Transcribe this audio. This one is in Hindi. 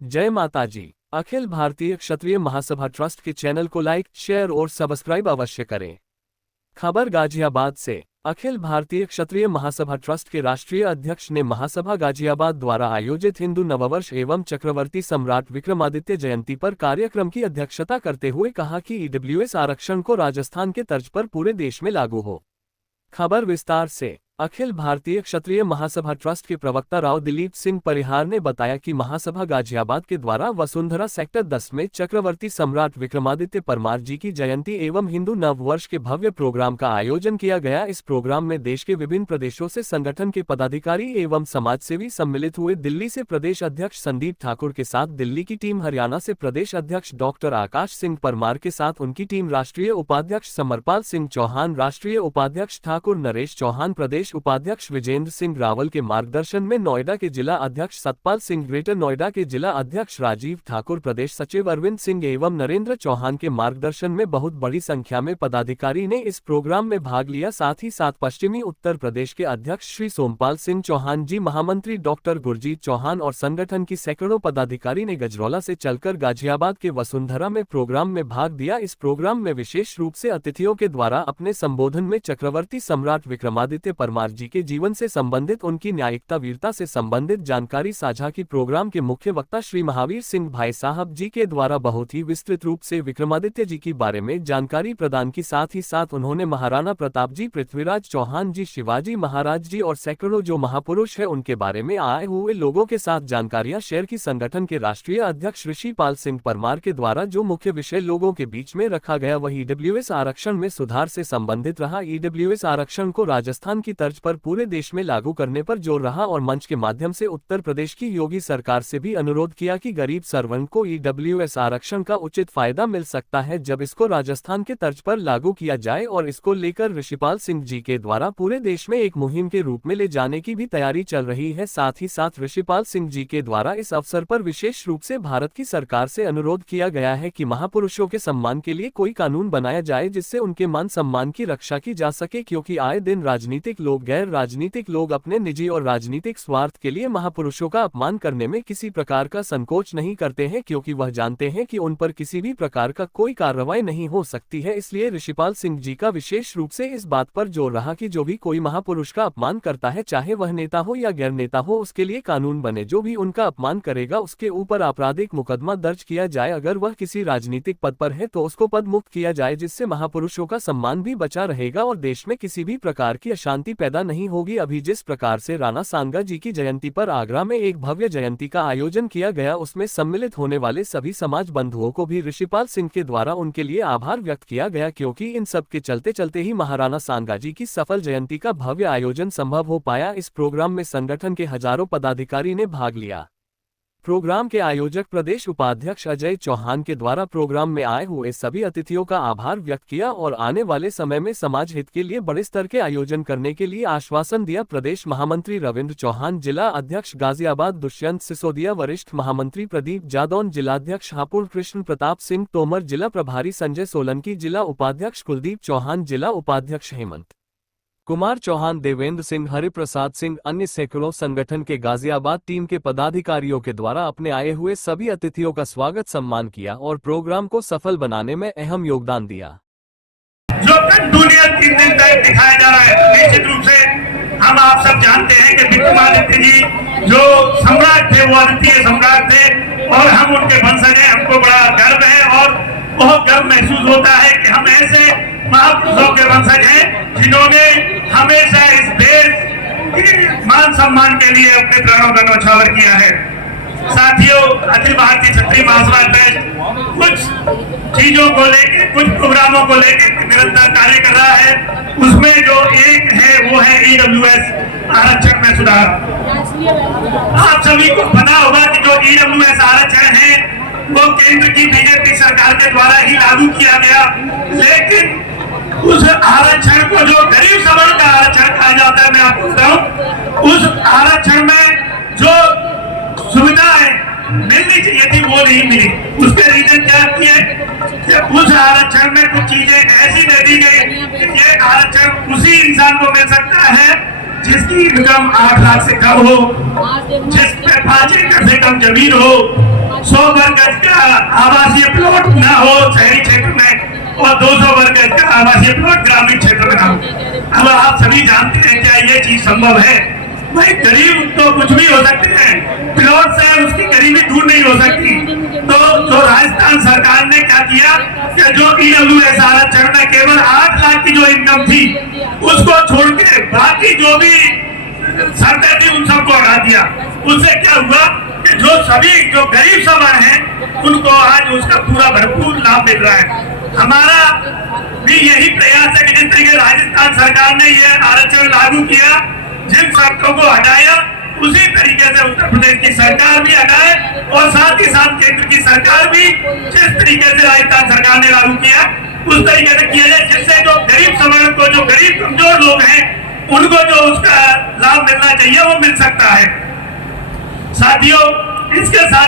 जय माता जी। अखिल भारतीय क्षत्रिय महासभा ट्रस्ट के चैनल को लाइक, शेयर और सब्सक्राइब अवश्य करें। खबर गाजियाबाद से। अखिल भारतीय क्षत्रिय महासभा ट्रस्ट के राष्ट्रीय अध्यक्ष ने महासभा गाजियाबाद द्वारा आयोजित हिंदू नववर्ष एवं चक्रवर्ती सम्राट विक्रमादित्य जयंती पर कार्यक्रम की अध्यक्षता करते हुए कहा कि ईडब्ल्यूएस आरक्षण को राजस्थान के तर्ज पर पूरे देश में लागू हो। खबर विस्तार से। अखिल भारतीय क्षत्रिय महासभा ट्रस्ट के प्रवक्ता राव दिलीप सिंह परिहार ने बताया कि महासभा गाजियाबाद के द्वारा वसुंधरा सेक्टर 10 में चक्रवर्ती सम्राट विक्रमादित्य परमार जी की जयंती एवं हिंदू नव वर्ष के भव्य प्रोग्राम का आयोजन किया गया। इस प्रोग्राम में देश के विभिन्न प्रदेशों से संगठन के पदाधिकारी एवं समाजसेवी सम्मिलित हुए। दिल्ली से प्रदेश अध्यक्ष संदीप ठाकुर के साथ दिल्ली की टीम, हरियाणा से प्रदेश अध्यक्ष डॉक्टर आकाश सिंह परमार के साथ उनकी टीम, राष्ट्रीय उपाध्यक्ष समरपाल सिंह चौहान, राष्ट्रीय उपाध्यक्ष ठाकुर नरेश चौहान, प्रदेश उपाध्यक्ष विजेंद्र सिंह रावल के मार्गदर्शन में नोएडा के जिला अध्यक्ष सतपाल सिंह, ग्रेटर नोएडा के जिला अध्यक्ष राजीव ठाकुर, प्रदेश सचिव अरविंद सिंह एवं नरेंद्र चौहान के मार्गदर्शन में बहुत बड़ी संख्या में पदाधिकारी ने इस प्रोग्राम में भाग लिया। साथ ही साथ पश्चिमी उत्तर प्रदेश के अध्यक्ष श्री सोमपाल सिंह चौहान जी, महामंत्री डॉक्टर गुरजीत चौहान और संगठन की सैकड़ों पदाधिकारी ने गजरौला से चलकर गाजियाबाद के वसुंधरा में प्रोग्राम में भाग दिया। इस प्रोग्राम में विशेष रूप से अतिथियों के द्वारा अपने संबोधन में चक्रवर्ती सम्राट विक्रमादित्य परमार जी के जीवन से संबंधित, उनकी न्यायिकता वीरता से संबंधित जानकारी साझा की। प्रोग्राम के मुख्य वक्ता श्री महावीर सिंह भाई साहब जी के द्वारा बहुत ही विस्तृत रूप से विक्रमादित्य जी के बारे में जानकारी प्रदान की। साथ ही साथ उन्होंने महाराणा प्रताप जी, पृथ्वीराज चौहान जी, शिवाजी महाराज जी और सैकड़ों जो महापुरुष है उनके बारे में आए हुए लोगों के साथ जानकारियां शेयर की। संगठन के राष्ट्रीय अध्यक्ष ऋषिपाल सिंह परमार के द्वारा जो मुख्य विषय लोगों के बीच में रखा गया वह ईडब्ल्यूएस आरक्षण में सुधार से संबंधित रहा। ईडब्ल्यूएस आरक्षण को राजस्थान की तर्ज पर पूरे देश में लागू करने पर जोर रहा और मंच के माध्यम से उत्तर प्रदेश की योगी सरकार से भी अनुरोध किया कि गरीब सर्वन को ईडब्ल्यूएस आरक्षण का उचित फायदा मिल सकता है जब इसको राजस्थान के तर्ज पर लागू किया जाए। और इसको लेकर ऋषिपाल सिंह जी के द्वारा पूरे देश में एक मुहिम के रूप में ले जाने की भी तैयारी चल रही है। साथ ही साथ ऋषिपाल सिंह जी के द्वारा इस अवसर पर विशेष रूप से भारत की सरकार से अनुरोध किया गया है कि महापुरुषों के सम्मान के लिए कोई कानून बनाया जाए जिससे उनके मान सम्मान की रक्षा की जा सके, क्योंकि आए दिन राजनीतिक लोग, गैर राजनीतिक लोग अपने निजी और राजनीतिक स्वार्थ के लिए महापुरुषों का अपमान करने में किसी प्रकार का संकोच नहीं करते हैं, क्योंकि वह जानते हैं कि उन पर किसी भी प्रकार का कोई कार्रवाई नहीं हो सकती है। इसलिए ऋषिपाल सिंह जी का विशेष रूप से इस बात पर जोर रहा कि जो भी कोई महापुरुष का अपमान करता है, चाहे वह नेता हो या गैर नेता हो, उसके लिए कानून बने। जो भी उनका अपमान करेगा उसके ऊपर आपराधिक मुकदमा दर्ज किया जाए। अगर वह किसी राजनीतिक पद पर है तो उसको पद मुक्त किया जाए, जिससे महापुरुषों का सम्मान भी बचा रहेगा और देश में किसी भी प्रकार की अशांति पैदा नहीं होगी। अभी जिस प्रकार से राणा सांगा जी की जयंती पर आगरा में एक भव्य जयंती का आयोजन किया गया, उसमें सम्मिलित होने वाले सभी समाज बंधुओं को भी ऋषिपाल सिंह के द्वारा उनके लिए आभार व्यक्त किया गया, क्योंकि इन सब के चलते चलते ही महाराणा सांगा जी की सफल जयंती का भव्य आयोजन संभव हो पाया। इस प्रोग्राम में संगठन के हजारों पदाधिकारी ने भाग लिया। प्रोग्राम के आयोजक प्रदेश उपाध्यक्ष अजय चौहान के द्वारा प्रोग्राम में आए हुए सभी अतिथियों का आभार व्यक्त किया और आने वाले समय में समाज हित के लिए बड़े स्तर के आयोजन करने के लिए आश्वासन दिया। प्रदेश महामंत्री रविंद्र चौहान, जिला अध्यक्ष गाजियाबाद दुष्यंत सिसोदिया, वरिष्ठ महामंत्री प्रदीप जादौन, जिलाध्यक्ष हापुड़ कृष्ण प्रताप सिंह तोमर, जिला प्रभारी संजय सोलंकी, जिला उपाध्यक्ष कुलदीप चौहान, जिला उपाध्यक्ष हेमंत कुमार चौहान, देवेंद्र सिंह, हरिप्रसाद सिंह, अन्य सैकड़ों संगठन के गाजियाबाद टीम के पदाधिकारियों के द्वारा अपने आए हुए सभी अतिथियों का स्वागत सम्मान किया और प्रोग्राम को सफल बनाने में अहम योगदान दिया। जो दुनिया 3 दिन तक दिखाया जा रहा है, निश्चित रूप से हम आप सब जानते हैं कि विक्रमादित्य जी जो सम्राट थे वो अद्वितीय सम्राट थे और हम उनके वंशज हैं। हमको बड़ा गर्व है और बहुत गर्व महसूस होता है कि हम ऐसे महापुरुषों के वंशज हैं जिन्होंने हमेशा इस देश के मान सम्मान के लिए अपने प्राणों का न्यौछावर किया है। साथियों, अखिल भारतीय क्षत्रिय महासभा ट्रस्ट कुछ चीजों को लेकर, कुछ प्रोग्रामों को लेकर निरंतर कार्य कर रहा है। उसमें जो एक है वो है ईडब्ल्यूएस आरक्षण में सुधार। आप सभी को पता होगा कि जो ईडब्ल्यूएस आरक्षण है वो केंद्र की बीजेपी सरकार के द्वारा ही लागू किया गया, लेकिन उस आरक्षण को जो गरीब सवर्ण का आरक्षण कहा जाता है, मैं आपको बताऊं, उस आरक्षण में जो सुविधाएं मिलनी चाहिए थी वो नहीं मिली। उसके रीजन क्या किए, उस आरक्षण में कुछ चीजें ऐसी दे दी गई कि ये आरक्षण उसी इंसान को मिल सकता है जिसकी इनकम 8 लाख से कम हो, जिस पे 5 एकड़ से कम जमीन हो, 100 वर्ग गज का आवासीय प्लॉट न हो शहरी क्षेत्र में और 200 वर्ग गज का आवासीय प्लॉट ग्रामीण क्षेत्र में न हो। अब आप सभी जानते हैं क्या ये चीज संभव है? भाई गरीब तो कुछ भी हो सकते हैं, प्लॉट से उसकी गरीबी दूर नहीं हो सकती। तो जो राजस्थान सरकार ने क्या किया कि जो ईडब्ल्यूएस आरक्षण में केवल 8 लाख की जो इनकम थी उसको छोड़ के बाकी जो भी शर्तें थी उन सबको हटा दिया। उससे क्या हुआ कि जो सभी जो गरीब सवर्ण हैं उनको आज उसका पूरा भरपूर लाभ मिल रहा है। हमारा भी यही प्रयास है कि जिस तरीके राजस्थान सरकार ने यह आरक्षण लागू किया, जिन शर्तों को हटाया, उसी तरीके से उत्तर प्रदेश की सरकार भी हटाए और साथ ही साथ केंद्र की सरकार भी जिस तरीके से राजस्थान सरकार ने लागू किया उस तरीके से किया जाए, जिससे जो गरीब सवर्ण को, जो गरीब कमजोर लोग हैं, उनको जो उसका लाभ मिलना चाहिए वो मिल सकता है। साथियों, इसके साथ